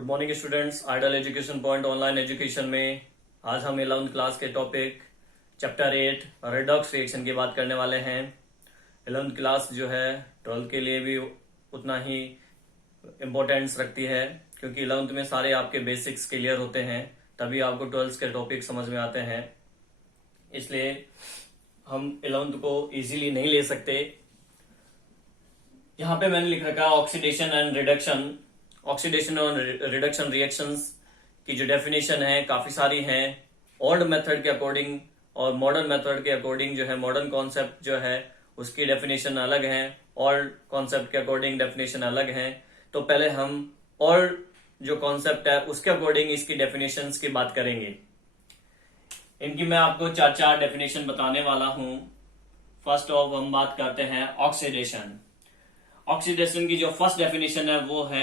Good morning students. Idol Education Point online education में आज हम 11th क्लास के टॉपिक चैप्टर 8 रेडॉक्स रिएक्शन की बात करने वाले हैं। 11th क्लास जो है 12th के लिए भी उतना ही इम्पोर्टेंस रखती है, क्योंकि 11th में सारे आपके बेसिक्स क्लियर होते हैं, तभी आपको 12th के टॉपिक समझ में आते हैं। इसलिए हम 11th को इजीली नहीं ले सकते। यहाँ पे मैंने लिख रखा है ऑक्सीडेशन एंड रिडक्शन। ऑक्सीडेशन और रिडक्शन रिएक्शंस की जो डेफिनेशन है काफी सारी हैं। ओल्ड मेथड के अकॉर्डिंग और मॉडर्न मेथड के अकॉर्डिंग जो है मॉडर्न कॉन्सेप्ट जो है उसकी डेफिनेशन अलग है, ओल्ड कॉन्सेप्ट के अकॉर्डिंग डेफिनेशन अलग है। तो पहले हम ओल्ड जो कॉन्सेप्ट है उसके अकॉर्डिंग इसकी डेफिनेशंस की बात करेंगे। इनकी मैं आपको चार डेफिनेशन बताने वाला हूं। फर्स्ट ऑफ हम बात करते हैं ऑक्सीडेशन। ऑक्सीडेशन की जो फर्स्ट डेफिनेशन है वो है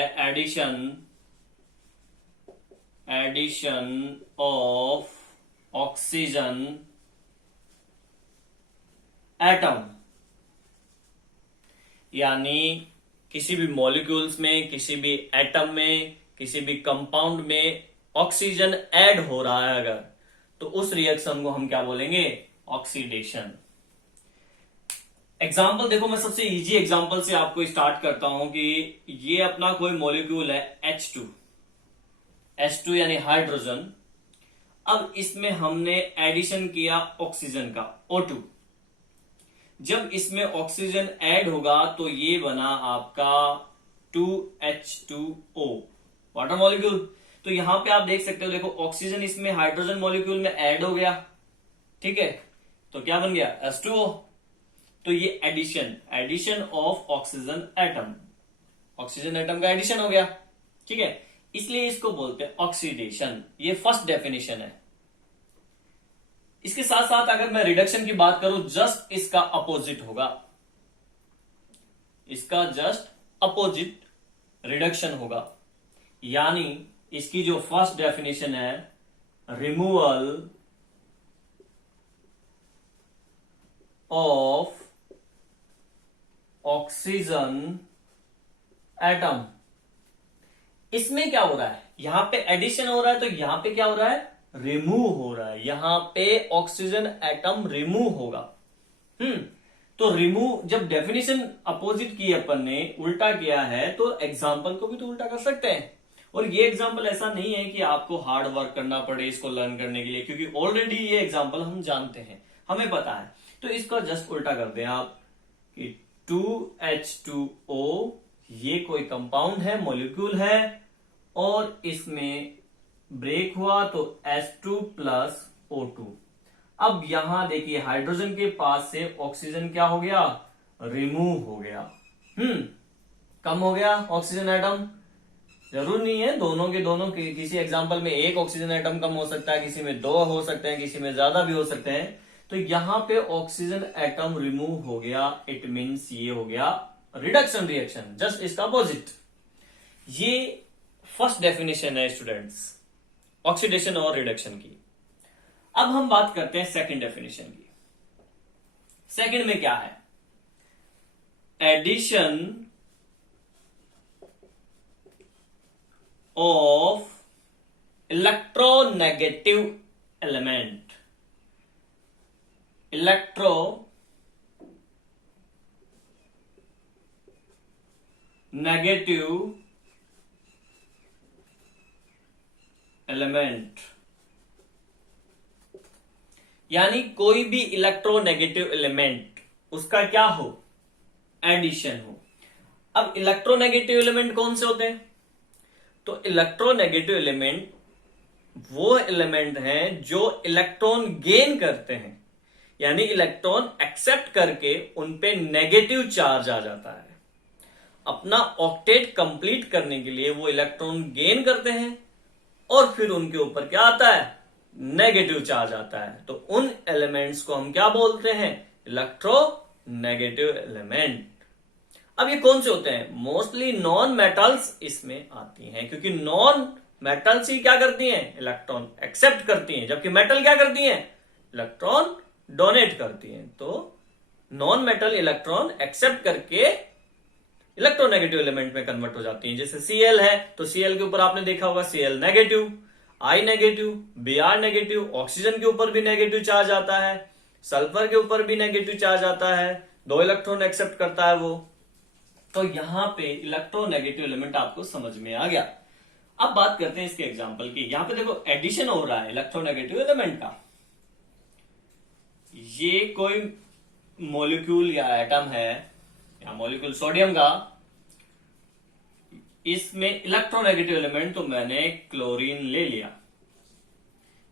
एडिशन ऑफ ऑक्सीजन एटम, यानी किसी भी मॉलिक्यूल्स में, किसी भी एटम में, किसी भी कंपाउंड में ऑक्सीजन ऐड हो रहा है अगर, तो उस रिएक्शन को हम क्या बोलेंगे? ऑक्सीडेशन। एग्जाम्पल देखो, मैं सबसे इजी एग्जाम्पल से आपको स्टार्ट करता हूं कि ये अपना कोई मॉलिक्यूल है H2 यानी हाइड्रोजन। अब इसमें हमने एडिशन किया ऑक्सीजन का O2। जब इसमें ऑक्सीजन ऐड होगा तो ये बना आपका 2H2O वाटर मॉलिक्यूल। तो यहां पे आप देख सकते हो, देखो ऑक्सीजन इसमें हाइड्रोजन मॉलिक्यूल में ऐड हो गया, ठीक है, तो क्या बन गया? H2O। तो ये addition of oxygen atom, oxygen atom का एडिशन हो गया, ठीक है, इसलिए इसको बोलते हैं ऑक्सीडेशन। ये फर्स्ट डेफिनेशन है। इसके साथ साथ अगर मैं रिडक्शन की बात करूं, जस्ट इसका अपोजिट होगा, इसका जस्ट अपोजिट रिडक्शन होगा। यानी इसकी जो फर्स्ट डेफिनेशन है रिमूवल ऑफ ऑक्सीजन एटम। इसमें क्या हो रहा है? यहां पे एडिशन हो रहा है, तो यहां पे क्या हो रहा है? रिमूव हो रहा है। यहां पे ऑक्सीजन एटम रिमूव होगा। तो रिमूव, जब डेफिनेशन अपोजिट की अपन ने, उल्टा किया है, तो एग्जाम्पल को भी तो उल्टा कर सकते हैं। और ये एग्जाम्पल ऐसा नहीं है कि आपको हार्ड वर्क करना पड़े इसको लर्न करने के लिए, क्योंकि ऑलरेडी ये एग्जाम्पल हम जानते हैं, हमें पता है। तो इसका जस्ट उल्टा कर दें आप कि 2H2O ये कोई कंपाउंड है, मॉलिक्यूल है, और इसमें ब्रेक हुआ तो H2 प्लस O2। अब यहां देखिए हाइड्रोजन के पास से ऑक्सीजन क्या हो गया? रिमूव हो गया। कम हो गया ऑक्सीजन एटम। जरूर नहीं है दोनों के दोनों, किसी एग्जाम्पल में एक ऑक्सीजन एटम कम हो सकता है, किसी में 2 हो सकते हैं, किसी में ज्यादा भी हो सकते हैं। तो यहां पे ऑक्सीजन एटम रिमूव हो गया, इट मीन्स ये हो गया रिडक्शन रिएक्शन, जस्ट इसका अपोजिट। ये फर्स्ट डेफिनेशन है स्टूडेंट्स ऑक्सीडेशन और रिडक्शन की। अब हम बात करते हैं सेकंड डेफिनेशन की। सेकंड में क्या है? Addition of electronegative element. Negative element, यानी कोई भी इलेक्ट्रोनेगेटिव एलिमेंट उसका क्या हो? एडिशन हो। अब इलेक्ट्रोनेगेटिव एलिमेंट कौन से होते हैं? तो इलेक्ट्रोनेगेटिव एलिमेंट वो एलिमेंट हैं जो इलेक्ट्रॉन गेन करते हैं, यानी इलेक्ट्रॉन एक्सेप्ट करके उनपे नेगेटिव चार्ज आ जाता है। अपना ऑक्टेट कंप्लीट करने के लिए वो इलेक्ट्रॉन गेन करते हैं और फिर उनके ऊपर क्या आता है? नेगेटिव चार्ज आता है। तो उन एलिमेंट्स को हम क्या बोलते हैं? Electronegative element. अब ये कौन से होते हैं? मोस्टली नॉन मेटल्स इसमें आती हैं, क्योंकि नॉन मेटल्स ही क्या करती हैं? इलेक्ट्रॉन एक्सेप्ट करती हैं, जबकि मेटल क्या करती हैं? इलेक्ट्रॉन डोनेट करती हैं। तो नॉन मेटल इलेक्ट्रॉन एक्सेप्ट करके इलेक्ट्रोनेगेटिव एलिमेंट में कन्वर्ट हो जाती हैं। जैसे Cl है तो Cl के ऊपर आपने देखा होगा Cl negative, I negative, Br negative, oxygen के ऊपर भी नेगेटिव चार्ज आता है, सल्फर के ऊपर भी नेगेटिव चार्ज आता है, 2 इलेक्ट्रॉन एक्सेप्ट करता है वो। तो यहां पे इलेक्ट्रोनेगेटिव एलिमेंट आपको समझ में आ गया। अब बात करते हैं इसके एग्जांपल की। यहां पे देखो एडिशन हो रहा है इलेक्ट्रोनेगेटिव एलिमेंट का। ये कोई मॉलिक्यूल या एटम है या मॉलिक्यूल सोडियम का, इसमें इलेक्ट्रोनेगेटिव एलिमेंट तो मैंने क्लोरीन ले लिया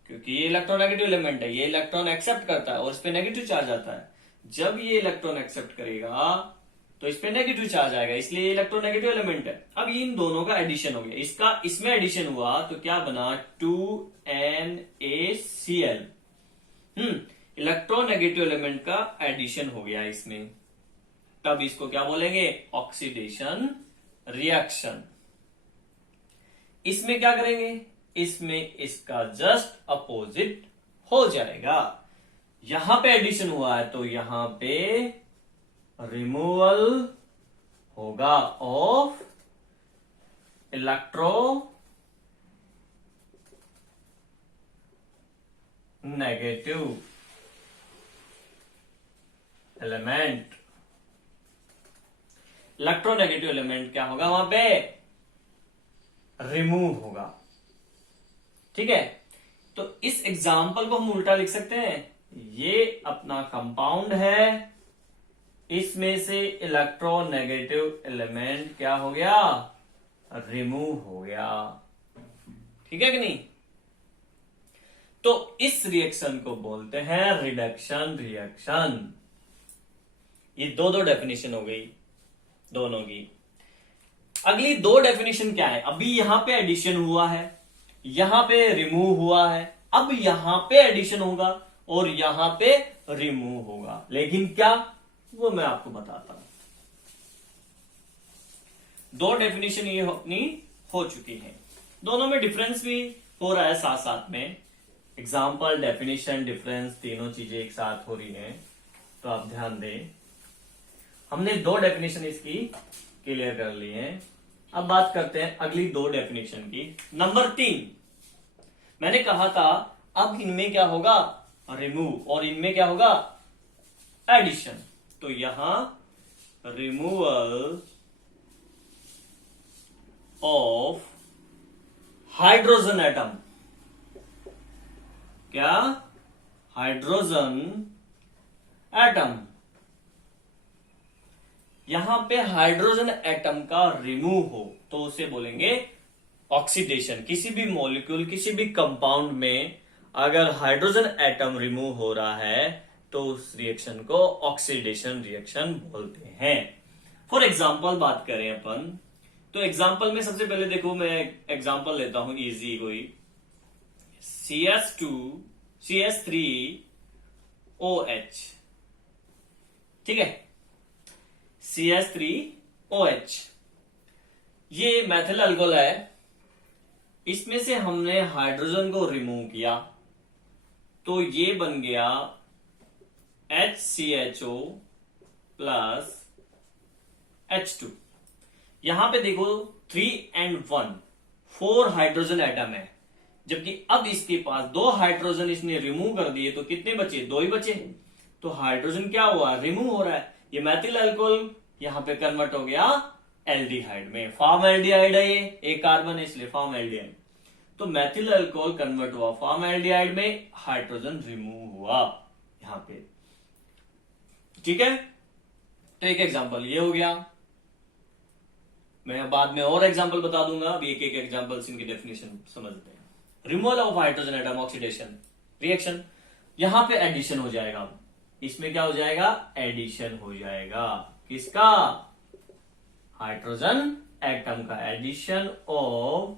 क्योंकि ये इलेक्ट्रोनेगेटिव एलिमेंट है, ये इलेक्ट्रॉन एक्सेप्ट करता है और इस पे नेगेटिव चार्ज आता है। जब ये इलेक्ट्रॉन एक्सेप्ट करेगा तो इस पे नेगेटिव चार्ज आएगा, इसलिए ये इलेक्ट्रोनेगेटिव एलिमेंट है। अब इन दोनों का एडिशन हो गया, इसका इसमें एडिशन हुआ तो क्या बना 2NaCl। इलेक्ट्रोनेगेटिव एलिमेंट का एडिशन हो गया इसमें, तब इसको क्या बोलेंगे? Oxidation reaction. इसमें क्या करेंगे? इसमें इसका जस्ट अपोजिट हो जाएगा। यहां पे एडिशन हुआ है तो यहां पे रिमूवल होगा of electro negative element. Electronegative element क्या होगा? वहां पे रिमूव होगा। ठीक है, तो इस एग्जाम्पल को हम उल्टा लिख सकते हैं। ये अपना कंपाउंड है, इसमें से इलेक्ट्रोनेगेटिव एलिमेंट क्या हो गया? रिमूव हो गया। ठीक है कि नहीं? तो इस रिएक्शन को बोलते हैं रिडक्शन रिएक्शन। ये दो डेफिनेशन हो गई दोनों की। अगली 2 डेफिनेशन क्या है? अभी यहां पे एडिशन हुआ है, यहां पे रिमूव हुआ है, अब यहां पे एडिशन होगा और यहां पे रिमूव होगा, लेकिन क्या, वो मैं आपको बताता हूं। 2 डेफिनेशन ये अपनी हो चुकी है, दोनों में डिफरेंस भी हो रहा है साथ साथ में। एग्जाम्पल, डेफिनेशन, डिफरेंस, तीनों चीजें एक साथ हो रही हैं, तो आप ध्यान दें। हमने 2 डेफिनेशन इसकी क्लियर कर ली है। अब बात करते हैं अगली 2 डेफिनेशन की। नंबर 3, मैंने कहा था अब इनमें क्या होगा? रिमूव, और इनमें क्या होगा? एडिशन। तो यहां रिमूवल ऑफ हाइड्रोजन एटम। क्या? Hydrogen atom. यहां पे हाइड्रोजन एटम का रिमूव हो तो उसे बोलेंगे ऑक्सीडेशन। किसी भी मॉलिक्यूल, किसी भी कंपाउंड में अगर हाइड्रोजन एटम रिमूव हो रहा है तो उस रिएक्शन को ऑक्सीडेशन रिएक्शन बोलते हैं। फॉर एग्जाम्पल बात करें अपन, तो एग्जाम्पल में सबसे पहले देखो, मैं एग्जाम्पल लेता हूं इजी कोई। CH3OH, ठीक है, CH3OH ये मैथिल अल्कोहल है। इसमें से हमने हाइड्रोजन को रिमूव किया तो ये बन गया HCHO प्लस H2। यहां पे देखो 3 and 1, 4 हाइड्रोजन एटम है, जबकि अब इसके पास 2 हाइड्रोजन इसने रिमूव कर दिए तो कितने बचे? 2 ही बचे। तो हाइड्रोजन क्या हुआ? रिमूव हो रहा है। ये मैथिल अल्कोहल यहां पे कन्वर्ट हो गया एल्डिहाइड में। फॉर्म एल्डिहाइड है, ये एक कार्बन है इसलिए फॉर्म एल्डिहाइड। तो मैथिल अल्कोहल कन्वर्ट हुआ फॉर्म एल्डिहाइड में, हाइड्रोजन रिमूव हुआ यहां पे। ठीक है, तो एक एग्जांपल ये हो गया। मैं बाद में और एग्जांपल बता दूंगा, अभी एक एक एग्जांपल इनकी डेफिनेशन समझते हैं। Removal of hydrogen atom oxidation reaction, यहां पे एडिशन हो जाएगा। इसमें क्या हो जाएगा? एडिशन हो जाएगा। किसका? हाइड्रोजन एटम का। एडिशन ऑफ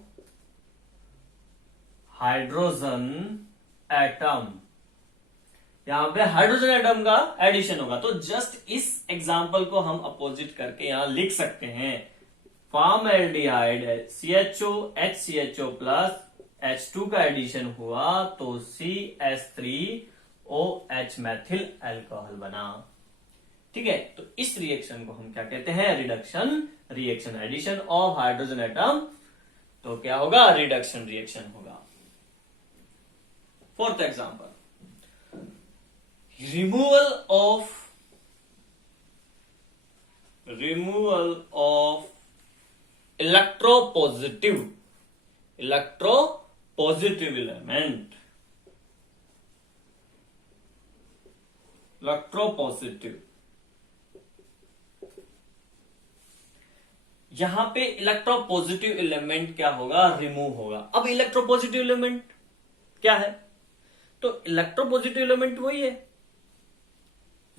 हाइड्रोजन एटम, यहां पे हाइड्रोजन एटम का एडिशन होगा। तो जस्ट इस एग्जांपल को हम अपोजिट करके यहां लिख सकते हैं। फॉर्मएल्डिहाइड CHO HCHO प्लस H2 का एडिशन हुआ तो CH3OH मैथिल अल्कोहल बना। ठीक है, तो इस रिएक्शन को हम क्या कहते हैं? Reduction reaction, addition of hydrogen atom, तो क्या होगा, रिडक्शन रिएक्शन होगा। Fourth example, removal of electropositive element, electropositive, यहां पे इलेक्ट्रोपॉजिटिव एलिमेंट क्या होगा, रिमूव होगा। अब इलेक्ट्रोपॉजिटिव एलिमेंट क्या है, तो इलेक्ट्रोपॉजिटिव एलिमेंट वही है,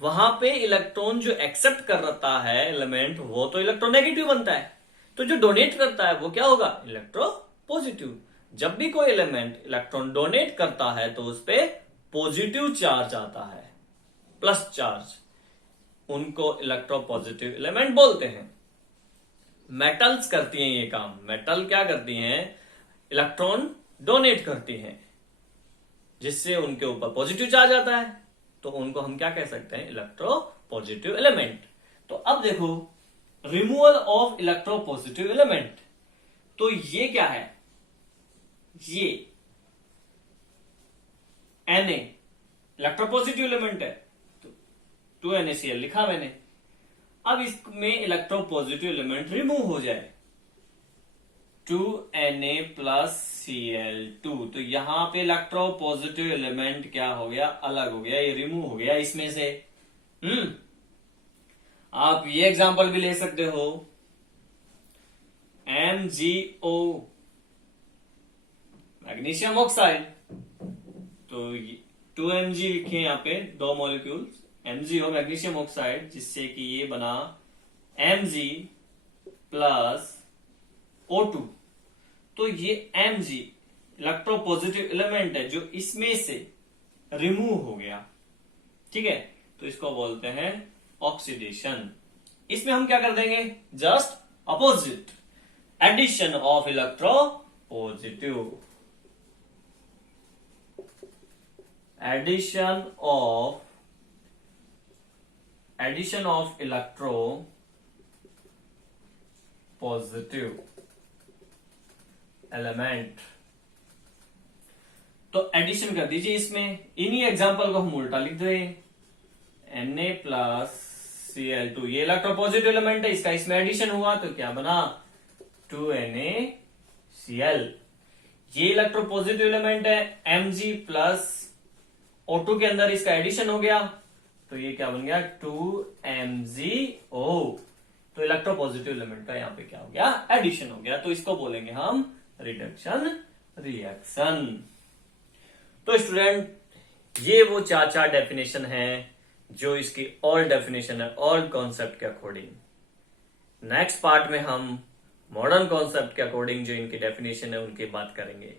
वहां पे इलेक्ट्रॉन जो एक्सेप्ट कर रहा है एलिमेंट, वो तो इलेक्ट्रोनेगेटिव बनता है, तो जो डोनेट करता है वो क्या होगा, इलेक्ट्रोपॉजिटिव। जब भी कोई एलिमेंट इलेक्ट्रॉन डोनेट करता है तो उस पर पॉजिटिव चार्ज आता है, प्लस चार्ज, उनको इलेक्ट्रोपॉजिटिव एलिमेंट बोलते हैं। मेटल्स करती हैं ये काम, मेटल क्या करती हैं, इलेक्ट्रॉन डोनेट करती हैं, जिससे उनके ऊपर पॉजिटिव चार्ज आता है, तो उनको हम क्या कह सकते हैं, इलेक्ट्रोपॉजिटिव एलिमेंट। तो अब देखो, रिमूवल ऑफ इलेक्ट्रोपॉजिटिव एलिमेंट, तो ये क्या है, ये Na इलेक्ट्रोपॉजिटिव एलिमेंट है, तो 2NaCl लिखा मैंने। अब इसमें इलेक्ट्रोपॉजिटिव एलिमेंट रिमूव हो जाए, 2Na प्लस Cl2, तो यहां पे इलेक्ट्रोपॉजिटिव एलिमेंट क्या हो गया, अलग हो गया, ये रिमूव हो गया इसमें से। आप ये एग्जांपल भी ले सकते हो, MgO मैग्नीशियम ऑक्साइड, तो 2Mg लिखे यहां पे, दो मॉलिक्यूल्स MgO मैग्नीशियम ऑक्साइड, जिससे कि ये बना Mg प्लस O2। तो ये Mg इलेक्ट्रोपॉजिटिव एलिमेंट है जो इसमें से रिमूव हो गया, ठीक है, तो इसको बोलते हैं ऑक्सीडेशन। इसमें हम क्या कर देंगे, just opposite, addition of electropositive, addition of electropositive element, तो एडिशन कर दीजिए इसमें। इन्हीं एग्जांपल को हम उल्टा लिख रहे हैं, Na प्लस Cl2, ये इलेक्ट्रोपॉजिटिव एलिमेंट है, इसका इसमें एडिशन हुआ तो क्या बना, 2NaCl। ये इलेक्ट्रोपॉजिटिव एलिमेंट है, Mg प्लस O2 के अंदर इसका एडिशन हो गया, तो ये क्या बन गया, 2MgO। तो इलेक्ट्रोपॉजिटिव एलिमेंट का यहां पे क्या हो गया, एडिशन हो गया, तो इसको बोलेंगे हम रिडक्शन रिएक्शन। तो स्टूडेंट, ये वो चार डेफिनेशन है जो इसकी ऑल डेफिनेशन है, ऑल कॉन्सेप्ट के अकॉर्डिंग। नेक्स्ट पार्ट में हम मॉडर्न कॉन्सेप्ट के अकॉर्डिंग जो इनकी डेफिनेशन है उनकी बात करेंगे।